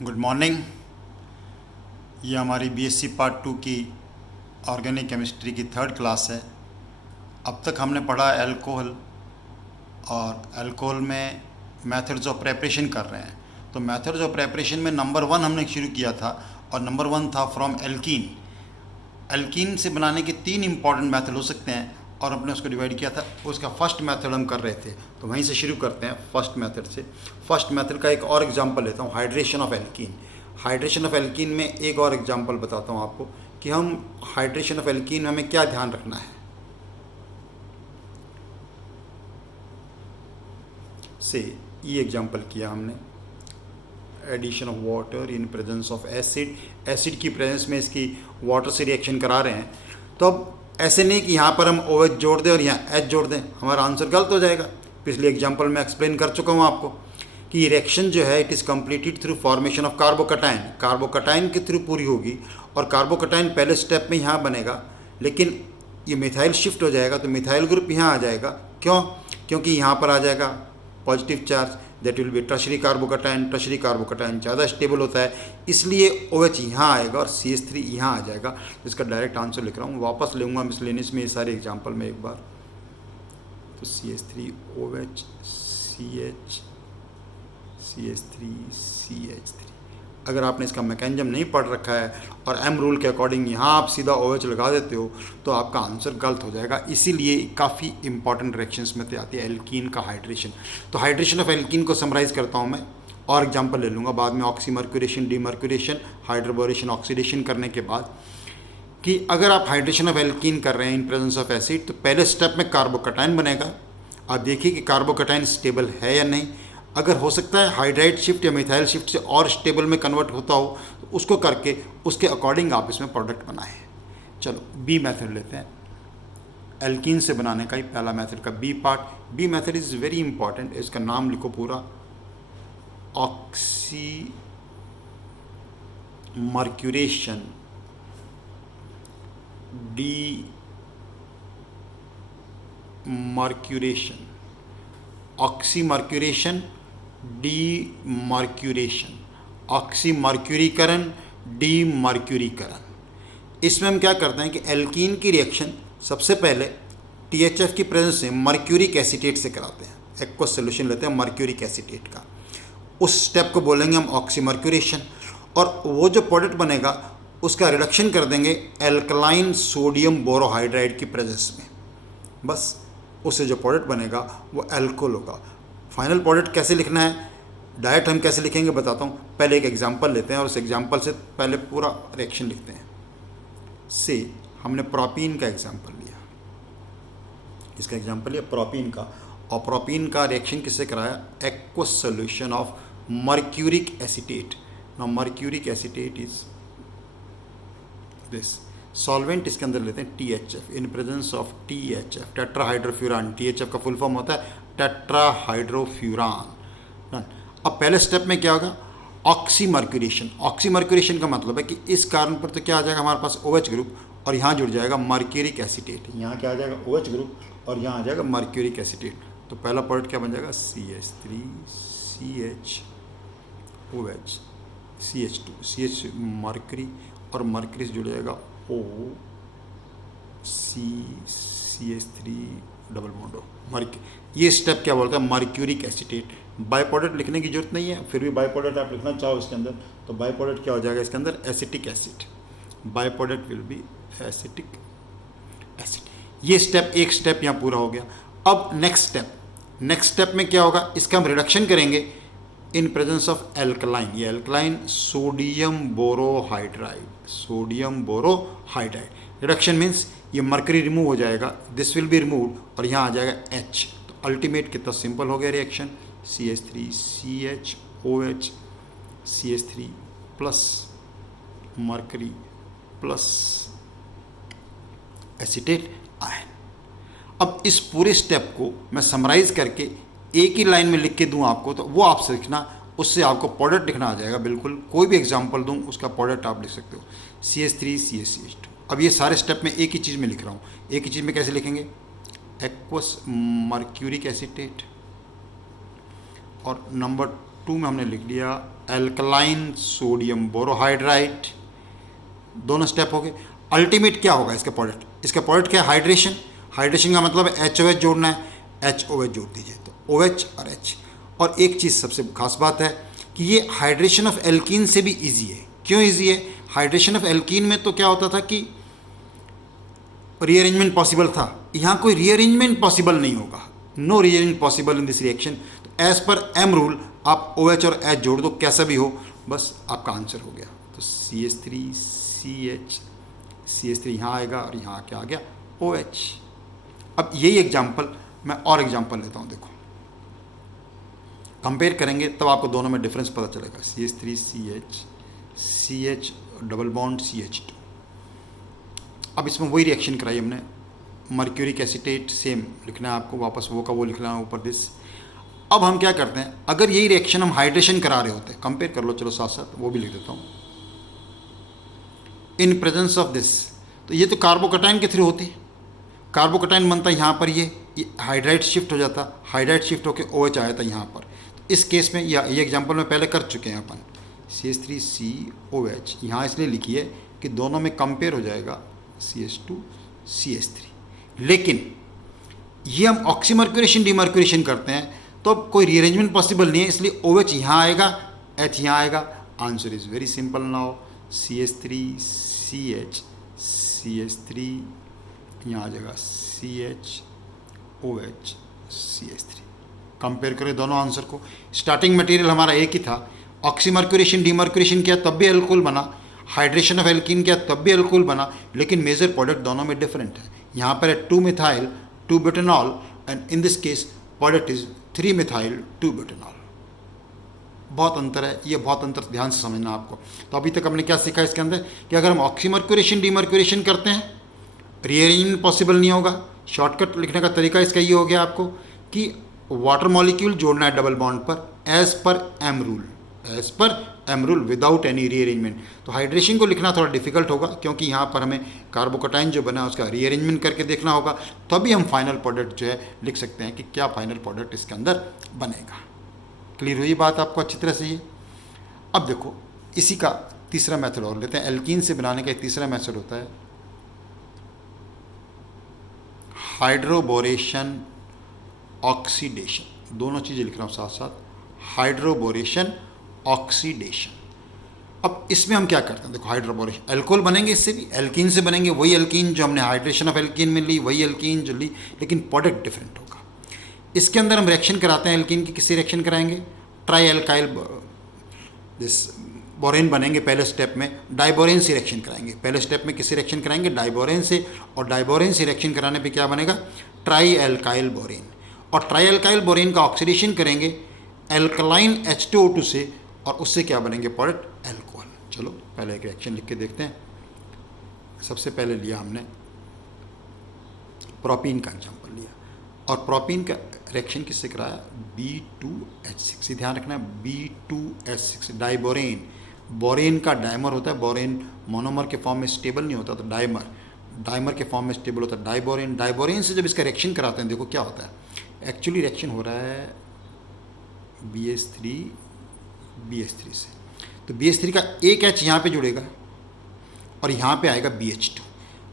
Good morning. ये हमारी BSc part 2 की ऑर्गेनिक केमिस्ट्री की थर्ड क्लास है। अब तक हमने पढ़ा अल्कोहल, और अल्कोहल में मेथड्स ऑफ प्रेपरेशन कर रहे हैं। तो मेथड्स ऑफ प्रेपरेशन में नंबर 1 हमने शुरू किया था, और नंबर 1 था फ्रॉम एल्कीन। एल्कीन से बनाने के 3 इंपॉर्टेंट मेथड हो सकते हैं, और हमने उसको डिवाइड किया था। उसका फर्स्ट मेथड हम कर रहे थे, तो वहीं से शुरू करते हैं फर्स्ट मेथड से। फर्स्ट मेथड का एक और एग्जांपल लेता हूँ, hydration of alkene. Hydration of alkene में एक और एग्जांपल बताता हूँ आपको कि हम हाइड्रेशन ऑफ एल्कीन में हमें क्या ध्यान रखना है। से ये एग्जांपल किया हमने, addition of water in presence of acid. Acid की प्रेजेंस में इसकी वाटर से रिएक्शन करा रहे हैं। तो अब ऐसे नहीं कि यहाँ पर हम OH जोड़ दें और यहाँ H जोड़ दें, हमारा आंसर गलत हो जाएगा। पिछले एग्जांपल में एक्सप्लेन कर चुका हूँ आपको कि रिएक्शन जो है it is completed through formation of कार्बोकटाइन। कार्बोकटाइन के थ्रू पूरी होगी, और कार्बोकटाइन पहले स्टेप में यहाँ बनेगा, लेकिन ये मिथाइल शिफ्ट हो जाएगा तो मिथाइल ग्रुप यहाँ आ जाएगा। क्यों? क्योंकि यहाँ पर आ जाएगा positive charge, that will be tertiary कार्बोकटाइन। Tertiary कार्बोकटाइन ज़्यादा स्टेबल होता है, इसलिए OH यहाँ आएगा और CH3 यहाँ आ जाएगा। इसका डायरेक्ट आंसर लिख रहा हूँ, वापस लूँगा मिसलेनियस में ये सारे एग्जांपल में एक बार। तो CH3 OH CH3 CH3। अगर आपने इसका मैकेनिज्म नहीं पढ़ रखा है और M रूल के अकॉर्डिंग यहाँ आप सीधा OH लगा देते हो तो आपका आंसर गलत हो जाएगा। इसीलिए काफ़ी इंपॉर्टेंट रिएक्शंस में से आती है एल्कीन का हाइड्रेशन। तो हाइड्रेशन ऑफ एल्कीन को समराइज़ करता हूँ मैं, और एग्जांपल ले लूँगा बाद में। ऑक्सीमर्क्यूरेशन, डीमर्क्यूरेशन, हाइड्रोबोरेशन, ऑक्सीडेशन करने के बाद कि अगर आप हाइड्रेशन ऑफ एल्कीन कर रहे हैं इन प्रेजेंस ऑफ एसिड, तो पहले स्टेप में कार्बोकटाइन बनेगा। आप देखिए कि कार्बोकटाइन स्टेबल है या नहीं। अगर हो सकता है हाइड्राइड शिफ्ट या मिथाइल शिफ्ट से और स्टेबल में कन्वर्ट होता हो, तो उसको करके उसके अकॉर्डिंग आप इसमें प्रोडक्ट बनाएं। चलो बी मेथड लेते हैं, एल्कीन से बनाने का ही पहला मेथड का B part. B method is very important, इसका नाम लिखो पूरा, ऑक्सीमर्क्यूरेशन, डीमर्क्यूरेशन, ऑक्सीमर्क्यूरेशन, डीमर्क्यूरेशन, ऑक्सीमर्क्यूरीकरण, डीमर्क्यूरीकरण। इसमें हम क्या करते हैं कि एल्कीन की रिएक्शन सबसे पहले THF की प्रेजेंस से मर्क्यूरिक एसीटेट से कराते हैं। एक्वस सोल्यूशन लेते हैं मर्क्यूरिक एसीटेट का, उस स्टेप को बोलेंगे हम ऑक्सीमर्क्यूरेशन। और वो जो प्रोडक्ट बनेगा उसका रिडक्शन कर देंगे एल्कलाइन सोडियम बोरोहाइड्राइड की प्रेजेंस में। बस उससे जो प्रोडक्ट बनेगा वो एल्कोहल होगा। फाइनल प्रोडक्ट कैसे लिखना है, डायरेक्ट हम कैसे लिखेंगे बताता हूँ। पहले एक एग्जांपल लेते हैं और उस एग्जांपल से पहले पूरा रिएक्शन लिखते हैं। से हमने प्रोपीन का एग्जांपल लिया, इसका एग्जांपल लिया प्रोपीन का, और प्रोपीन का रिएक्शन किससे कराया, aqueous solution of mercuric acetate. Now mercuric acetate is this solvent, इसके अंदर लेते हैं THF in presence of THF, टेट्राहाइड्रोफ्यूरान। THF का फुल फॉर्म होता है टेट्राहाइड्रोफ्यूरान। अब पहले स्टेप में क्या होगा, ऑक्सीमर्क्यूरेशन। ऑक्सीमर्क्यूरेशन का मतलब है कि इस कारण पर तो क्या आ जाएगा हमारे पास OH ग्रुप, और यहाँ जुड़ जाएगा मर्क्यूरिक एसीटेट। यहाँ क्या आ जाएगा OH ग्रुप, और यहाँ आ जाएगा मर्क्यूरिक एसीटेट। तो पहला प्रोडक्ट क्या बन जाएगा, CH3 CHOH CH2 CH mercury, और मर्क्यूरी से जुड़ जाएगा CH3 डबल बॉन्ड मर्क्यूरी। ये स्टेप क्या बोलता है, मर्क्यूरिक एसीटेट। बाई प्रोडक्ट लिखने की जरूरत नहीं है, फिर भी बाई प्रोडक्ट आप लिखना चाहो इसके अंदर, तो बाई प्रोडक्ट क्या हो जाएगा इसके अंदर, acetic acid. By product will be acetic acid. ये स्टेप, एक स्टेप यहाँ पूरा हो गया। अब नेक्स्ट स्टेप में क्या होगा, इसका हम रिडक्शन करेंगे इन प्रेजेंस ऑफ एल्कलाइन। ये alkaline sodium borohydride, sodium borohydride. Reduction means ये मर्करी रिमूव हो जाएगा, दिस विल बी रिमूव्ड, और यहाँ आ जाएगा H। तो अल्टीमेट कितना सिंपल हो गया reaction, CH3 CHOH CH3 plus mercury plus acetate ion. अब इस पूरे स्टेप को मैं समराइज करके एक ही लाइन में लिख के दूं आपको, तो वो आपसे लिखना, उससे आपको प्रोडक्ट लिखना आ जाएगा। बिल्कुल कोई भी एग्जांपल दूं उसका प्रोडक्ट आप लिख सकते हो, CH3 CH2। अब ये सारे स्टेप में एक ही चीज़ में लिख रहा हूँ। एक ही चीज़ में कैसे लिखेंगे, एक्वस मर्क्यूरिक एसीटेट, और नंबर 2 में हमने लिख लिया एल्कलाइन सोडियम बोरोहाइड्राइड, दोनों स्टेप हो गए। अल्टीमेट क्या होगा इसका प्रोडक्ट? इसका प्रोडक्ट क्या है? हाइड्रेशन। हाइड्रेशन का मतलब HOH जोड़ना है, HOH जोड़ दीजिए, तो OH और H। और एक चीज़ सबसे खास बात है कि ये हाइड्रेशन ऑफ एल्कीन से भी इजी है। क्यों इजी है? हाइड्रेशन ऑफ एल्कीन में तो क्या होता था कि रीअरेंजमेंट पॉसिबल था, यहाँ कोई रीअरेंजमेंट पॉसिबल नहीं होगा, no rearrangement possible in this reaction. तो एज पर एम रूल आप OH और H जोड़ दो, कैसा भी हो, बस आपका आंसर हो गया। तो CH3 यहाँ आएगा और यहाँ क्या आ गया? OH। अब यही एग्जाम्पल मैं और एग्जाम्पल लेता हूँ, देखो कंपेयर करेंगे तब आपको दोनों में डिफरेंस पता चलेगा। CH double bond CH2। अब इसमें वही रिएक्शन कराई हमने, मर्क्यूरिक एसीटेट, सेम लिखना है आपको, वापस वो का वो लिखना है ऊपर दिस। अब हम क्या करते हैं, अगर यही रिएक्शन हम हाइड्रेशन करा रहे होते, कंपेयर कर लो, चलो साथ साथ वो भी लिख देता हूँ। इन प्रेजेंस ऑफ दिस, तो ये तो कार्बोकटाइन के थ्रू होती, कार्बोकटाइन बनता यहाँ पर, ये हाइड्राइड शिफ्ट हो जाता, हाइड्राइड शिफ्ट होकर OH आया था यहाँ पर। तो इस केस में या ये एग्जांपल में पहले कर चुके हैं अपन, CH3COH यहाँ इसलिए लिखी है कि दोनों में कंपेयर हो जाएगा CH2 CH3। लेकिन ये हम ऑक्सीमर्क्यूरेशन डीमर्क्यूरेशन करते हैं तो अब कोई रीअरेंजमेंट पॉसिबल नहीं है, इसलिए OH यहाँ आएगा, H यहाँ आएगा। Answer is very simple now, CH3CH CH3 यहाँ आ जाएगा CHOH CH3। कंपेयर करें दोनों आंसर को। स्टार्टिंग मटेरियल हमारा एक ही था, ऑक्सीमर्क्यूरेशन डीमर्क्यूरेशन किया तब भी एल्कोहल बना, हाइड्रेशन ऑफ एल्कीन किया तब भी एल्कोहल बना, लेकिन मेजर प्रोडक्ट दोनों में डिफरेंट है। यहाँ पर है 2 methyl 2 butanol and in this case product is 3 methyl 2 butanol. बहुत अंतर है, ये बहुत अंतर ध्यान से समझना आपको। तो अभी तक हमने क्या सीखा इसके अंदर कि अगर हम ऑक्सीमर्क्यूरेशन डीमर्क्यूरेशन करते हैं रीअरेंजमेंट पॉसिबल नहीं होगा। शॉर्टकट लिखने का तरीका इसका ये हो गया आपको कि वाटर मॉलिक्यूल जोड़ना है डबल बॉन्ड पर as per M rule, as per M rule without any rearrangement. तो हाइड्रेशन को लिखना थोड़ा डिफिकल्ट होगा क्योंकि यहाँ पर हमें कार्बोकटाइन जो बना है उसका रीअरेंजमेंट करके देखना होगा, तभी हम फाइनल प्रोडक्ट जो है लिख सकते हैं कि क्या फाइनल प्रोडक्ट इसके अंदर बनेगा। क्लियर हुई बात आपको अच्छी तरह से ये? अब देखो इसी का तीसरा मेथड और लेते हैं। एल्कीन से बनाने का एक तीसरा मेथड होता है हाइड्रोबोरेशन ऑक्सीडेशन। दोनों चीज़ें लिख रहा हूँ साथ साथ, हाइड्रोबोरेशन ऑक्सीडेशन। अब इसमें हम क्या करते हैं, देखो हाइड्रोबोरेशन एल्कोहल बनेंगे, इससे भी एल्कीन से बनेंगे, वही एल्कीन जो हमने हाइड्रेशन ऑफ एल्कीन में ली, वही एल्कीन जो ली, लेकिन प्रोडक्ट डिफरेंट होगा। इसके अंदर हम रिएक्शन कराते हैं एल्कीन की, किससे रिएक्शन कराएंगे? ट्राई एल्काइल दिस बोरेन बनेंगे पहले स्टेप में, डाइबोरेन से रिएक्शन कराएंगे। पहले स्टेप में किससे रिएक्शन कराएंगे? डाइबोरेन से, और डाइबोरेन से रिएक्शन कराने पे क्या बनेगा? Try alkyl borane. और ट्राई एल्काइल बोरेन का ऑक्सीडेशन करेंगे एल्कलाइन H2O2 से, और उससे क्या बनेंगे? Product alcohol. चलो पहले एक रिएक्शन लिख के देखते हैं। सबसे पहले लिया हमने प्रोपीन का एग्जाम्पल लिया, और प्रोपीन का रिएक्शन किससे कराया? B2H6। ध्यान रखना है B2H6 डाइबोरेन। बोरेन का डाइमर होता है, बोरेन मोनोमर के फॉर्म में स्टेबल नहीं होता, तो डाइमर, डाइमर के फॉर्म में स्टेबल होता है डाइबोरेन। डाइबोरेन से जब इसका रिएक्शन कराते हैं, देखो क्या होता है, एक्चुअली रिएक्शन हो रहा है BH3 से, तो BH3 का एक H यहाँ पे जुड़ेगा और यहाँ पे आएगा BH2।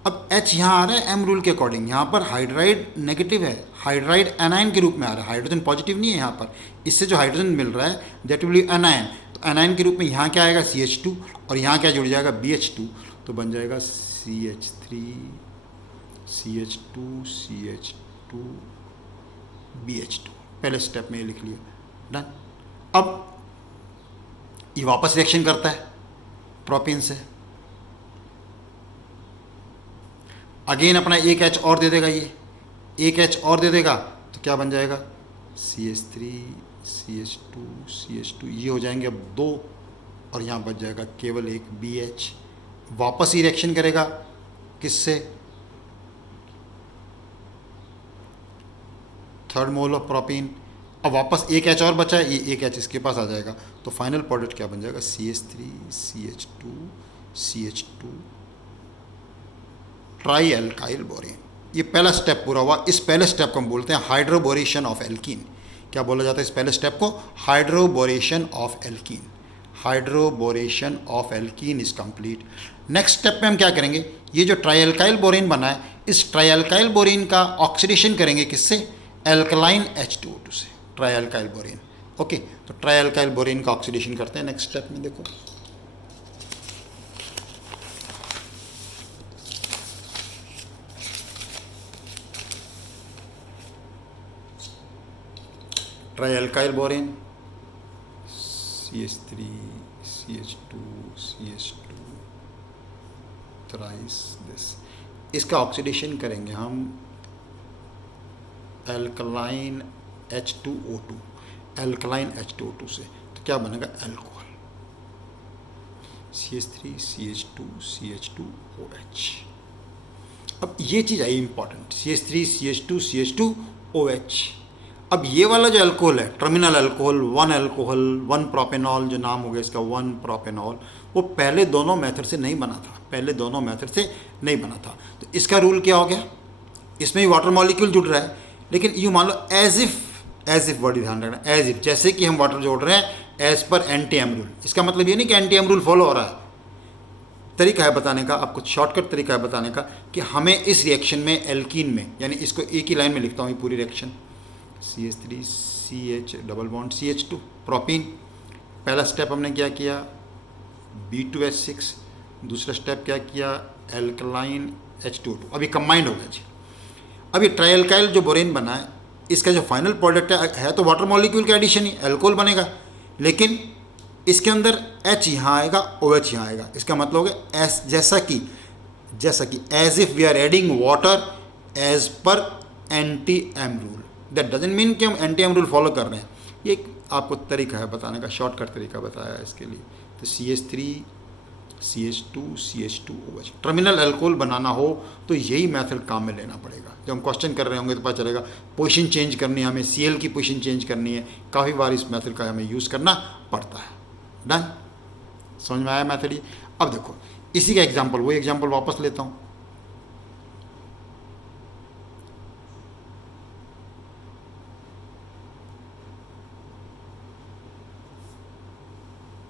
अब H यहाँ आ रहा है एम रूल के अकॉर्डिंग, यहाँ पर हाइड्राइड नेगेटिव है, हाइड्राइड एनायन के रूप में आ रहा है, हाइड्रोजन पॉजिटिव नहीं है यहाँ पर। इससे जो हाइड्रोजन मिल रहा है दैट विल बी एनायन, तो एनायन के रूप में यहाँ क्या आएगा? CH2, और यहाँ क्या जुड़ जाएगा? BH2, तो बन जाएगा CH3 CH2 CH2 BH2। पहले स्टेप में ये लिख लिया, डन। अब ये वापस रिएक्शन करता है प्रोपीन से, अगेन अपना एक H और दे देगा, ये एक H और दे देगा, तो क्या बन जाएगा? CH3 CH2 CH2, ये हो जाएंगे अब 2, और यहाँ बच जाएगा केवल एक BH। वापस ही रिएक्शन करेगा किससे? Third mole of propene. अब वापस एक H और बचा है, ये एक H इसके पास आ जाएगा, तो फाइनल प्रोडक्ट क्या बन जाएगा? CH3 CH2 CH2 try alkyl borane. ये पहला स्टेप पूरा हुआ। इस पहले स्टेप को हम बोलते हैं हाइड्रोबोरेशन ऑफ एल्कीन। क्या बोला जाता है इस पहले स्टेप को? Hydroboration of alkene. Hydroboration of alkene is complete. Next step में हम क्या करेंगे, ये जो ट्राइएल्काइल बोरेन बना है, इस ट्राइएल्काइल बोरेन का ऑक्सीडेशन करेंगे किससे? एल्कलाइन H2O2 से, ट्राइएल्काइल बोरेन। ओके, तो ट्राइएल्काइल बोरेन का ऑक्सीडेशन करते हैं नेक्स्ट स्टेप में। देखो trialkyl borane CH3 CH2 CH2 thrice this, इसका ऑक्सीडेशन करेंगे हम एल्कलाइन H2O2, एल्कलाइन H2O2 से, तो क्या बनेगा? Alcohol CH3 CH2 CH2OH। अब ये चीज़ आई इंपॉर्टेंट, CH3 CH2 CH2OH। अब ये वाला जो अल्कोहल है, टर्मिनल अल्कोहल, 1 प्रोपेनॉल जो नाम हो गया इसका, 1 प्रोपेनॉल, वो पहले दोनों मेथड से नहीं बना था, पहले दोनों मेथड से नहीं बना था। तो इसका रूल क्या हो गया? इसमें भी वाटर मॉलिक्यूल जुड़ रहा है, लेकिन यूँ मान लो एज इफ वर्ड ध्यान रखना, एज इफ, जैसे कि हम वाटर जोड़ रहे हैं एज पर NTM रूल। इसका मतलब ये नहीं कि NTM रूल फॉलो हो रहा है। तरीका है बताने का, आपको शॉर्टकट तरीका है बताने का कि हमें इस रिएक्शन में एल्कीन में, यानी इसको एक ही लाइन में लिखता हूँ ये पूरी reaction, CH3 CH double bond CH2 propene. पहला स्टेप हमने क्या किया? B2H6। दूसरा स्टेप क्या किया? Alkaline H2O2। अभी कंबाइंड हो गया जी। अब ये ट्राइएल्काइल जो बोरेन बना है, इसका जो फाइनल प्रोडक्ट है तो वाटर मॉलिक्यूल का एडिशन ही, अल्कोहल बनेगा, लेकिन इसके अंदर H यहाँ आएगा, OH यहाँ आएगा। इसका मतलब हो गया एस, जैसा कि as if we are adding water as per NTM rule. That doesn't mean कि हम NTM रूल फॉलो कर रहे हैं। ये एक आपको तरीका है बताने का, शॉर्टकट तरीका बताया है इसके लिए। तो CH3 CH2 CH2OH, terminal alcohol बनाना हो तो यही मेथड काम में लेना पड़ेगा। जब हम क्वेश्चन कर रहे होंगे तो पता चलेगा पोजीशन चेंज करनी है हमें, Cl की पोजीशन चेंज करनी है, काफ़ी बार इस मेथड का हमें यूज़ करना पड़ता है। डन, समझ में आया मेथड ये? अब देखो इसी का एग्जाम्पल, वही एग्जाम्पल वापस लेता हूँ।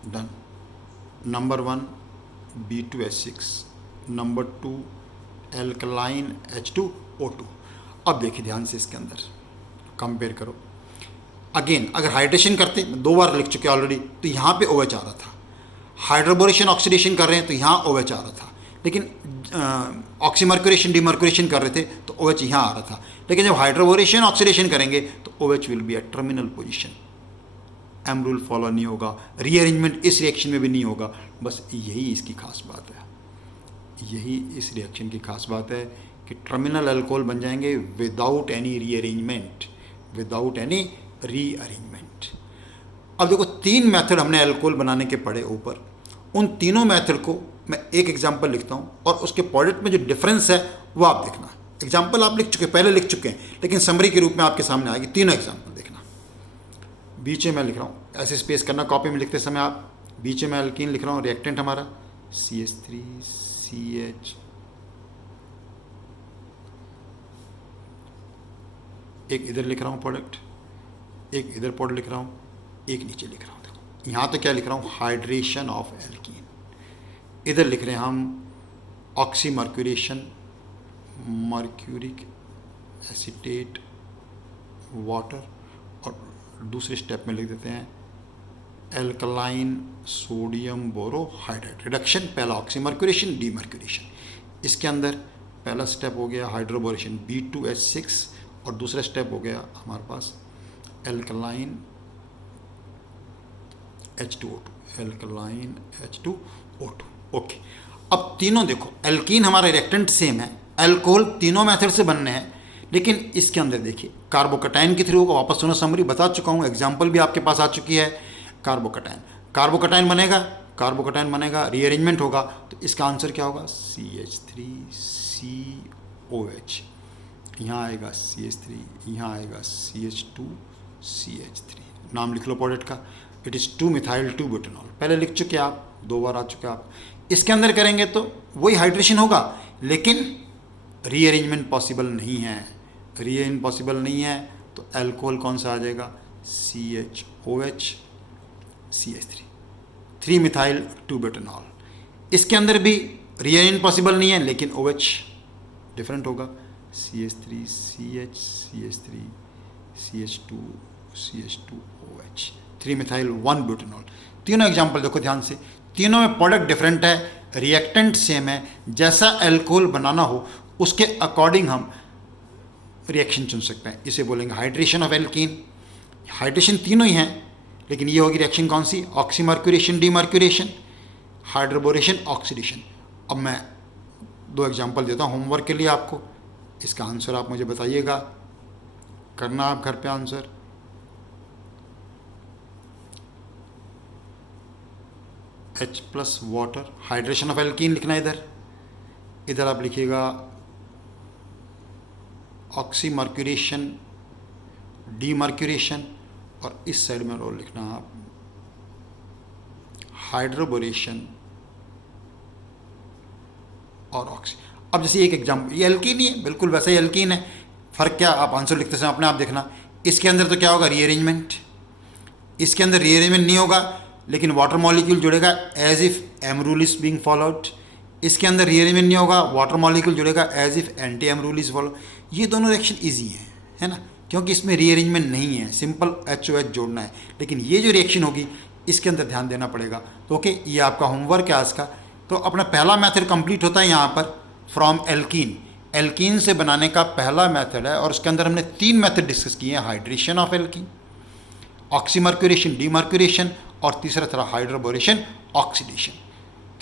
Done, number 1 B2H6, number 2 alkaline H2O2। अब देखिए ध्यान से, इसके अंदर कंपेयर करो। अगेन अगर हाइड्रेशन करते, 2 बार लिख चुके ऑलरेडी, तो यहाँ पे OH आ रहा था। हाइड्रोबोरेशन ऑक्सीडेशन कर रहे हैं तो यहाँ OH आ रहा था, लेकिन ऑक्सीमर्क्यूरेशन डीमर्क्यूरेशन कर रहे थे तो OH यहाँ आ रहा था। लेकिन जब हाइड्रोबोरेशन ऑक्सीडेशन करेंगे तो OH will be at terminal position. M rule follow नहीं होगा, रीअरेंजमेंट इस रिएक्शन में भी नहीं होगा। बस यही इसकी खास बात है, यही इस रिएक्शन की खास बात है कि टर्मिनल अल्कोहल बन जाएंगे without any rearrangement, without any rearrangement. अब देखो 3 मेथड हमने अल्कोहल बनाने के पढ़े ऊपर, उन तीनों मेथड को मैं एक एग्जांपल लिखता हूँ और उसके प्रोडक्ट में जो डिफरेंस है वो आप देखना। एग्जांपल आप लिख चुके, पहले लिख चुके हैं, लेकिन समरी के रूप में आपके सामने आएगी। तीनों एग्जांपल देखना। बीच में मैं लिख रहा हूँ, ऐसे स्पेस करना कॉपी में लिखते समय आप। बीच में अल्कीन लिख रहा हूँ, रिएक्टेंट हमारा CH3 CH, एक इधर लिख रहा हूँ प्रोडक्ट, एक इधर प्रोडक्ट लिख रहा हूँ, एक नीचे लिख रहा हूँ। देखो यहाँ तो क्या लिख रहा हूँ? Hydration of alkene. इधर लिख रहे हैं हम ऑक्सीमर्क्यूरेशन, मर्क्यूरिक एसीटेट वाटर, और दूसरे स्टेप में लिख देते हैं एल्कलाइन सोडियम बोरोहाइड्रेट रिडक्शन। पहला ऑक्सीमर्क्यूरेशन डीमर्क्यूरेशन, इसके अंदर पहला स्टेप हो गया हाइड्रोबोरेशन B2H6 और दूसरा स्टेप हो गया हमारे पास alkaline H2O2, alkaline H2O2। Okay, अब तीनों देखो, एल्कीन हमारा रिएक्टेंट सेम है, अल्कोहल तीनों मेथड से बनने हैं, लेकिन इसके अंदर देखिए कार्बोकटाइन के थ्रू होगा। वापस सुनो, समरी बता चुका हूँ, एग्जाम्पल भी आपके पास आ चुकी है। कार्बोकटाइन बनेगा, कार्बोकटाइन बनेगा, रीअरेंजमेंट होगा, तो इसका आंसर क्या होगा? CH3COH, यहाँ आएगा CH3, यहाँ आएगा CH2CH3। नाम लिख लो प्रोडक्ट का, इट इज़ 2-methyl-2-butanol। पहले लिख चुके आप, 2 बार आ चुके आप। इसके अंदर करेंगे तो वही हाइड्रेशन होगा, लेकिन रीअरेंजमेंट पॉसिबल नहीं है। रीअरेंजमेंट पॉसिबल नहीं है तो अल्कोहल कौन सा आ जाएगा? CHOH CH3, 3 methyl 2 butanol. इसके अंदर भी रीअरेंज पॉसिबल नहीं है, लेकिन OH डिफरेंट होगा, CH3 CH CH3 CH2 CH2OH, 3 methyl 1 butanol. तीनों एग्जाम्पल देखो ध्यान से, तीनों में प्रोडक्ट डिफरेंट है, रिएक्टेंट सेम है, जैसा एल्कोहल बनाना हो उसके अकॉर्डिंग हम रिएक्शन चुन सकते हैं। इसे बोलेंगे हाइड्रेशन ऑफ एल्कीन। हाइड्रेशन तीनों ही हैं, लेकिन ये होगी रिएक्शन कौन सी, ऑक्सीमर्क्यूरेशन डीमर्क्यूरेशन, हाइड्रोबोरेशन ऑक्सीडेशन। अब मैं 2 एग्जांपल देता हूँ होमवर्क के लिए आपको, इसका आंसर आप मुझे बताइएगा, करना आप घर पे answer. H plus water, hydration of alkene लिखना है इधर आप लिखिएगा ऑक्सीमर्क्यूरेशन डीमर्क्यूरेशन, और इस साइड में रोल लिखना आप हाइड्रोबोरेशन और ऑक्सी। अब जैसे एक एग्जाम्पल, ये एल्कीन ही है, बिल्कुल वैसा ही एल्कीन है, फ़र्क क्या, आप आंसर लिखते समय अपने आप देखना। इसके अंदर तो क्या होगा, रीअरेंजमेंट, इसके अंदर रीअरेंजमेंट नहीं होगा, लेकिन वाटर मॉलिक्यूल जुड़ेगा as if M rule is being followed. इसके अंदर रीअरेंजमेंट नहीं होगा, वाटर मॉलिक्यूल जुड़ेगा as if anti M rule is follow. ये दोनों रिएक्शन ईजी है ना, क्योंकि इसमें रीअरेंजमेंट नहीं है, सिंपल HOH जोड़ना है। लेकिन ये जो रिएक्शन होगी इसके अंदर ध्यान देना पड़ेगा। तो ओके, ये आपका होमवर्क है आज का। तो अपना पहला मेथड कंप्लीट होता है यहाँ पर, फ्रॉम एल्कीन। एल्कीन से बनाने का पहला मेथड है, और उसके अंदर हमने 3 मेथड डिस्कस किए हैं, hydration of alkene, oxymercuration demercuration, और तीसरा था हाइड्रोबोरेशन ऑक्सीडेशन।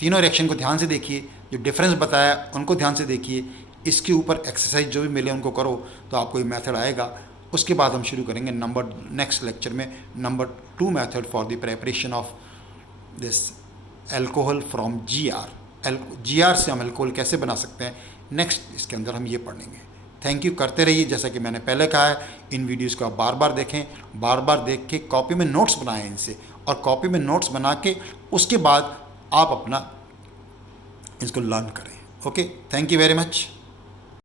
तीनों रिएक्शन को ध्यान से देखिए, जो डिफरेंस बताया उनको ध्यान से देखिए, इसके ऊपर एक्सरसाइज जो भी मिले उनको करो, तो आपको ये मेथड आएगा। उसके बाद हम शुरू करेंगे नेक्स्ट लेक्चर में number 2 method for the preparation of this alcohol from GR से हम एल्कोहल कैसे बना सकते हैं, नेक्स्ट इसके अंदर हम ये पढ़ेंगे। थैंक यू, करते रहिए। जैसा कि मैंने पहले कहा है, इन वीडियोज़ को आप बार बार देखें, बार बार देख के कॉपी में नोट्स बनाएं इनसे, और कॉपी में नोट्स बना के उसके बाद आप अपना इसको लर्न करें। Okay, thank you very much.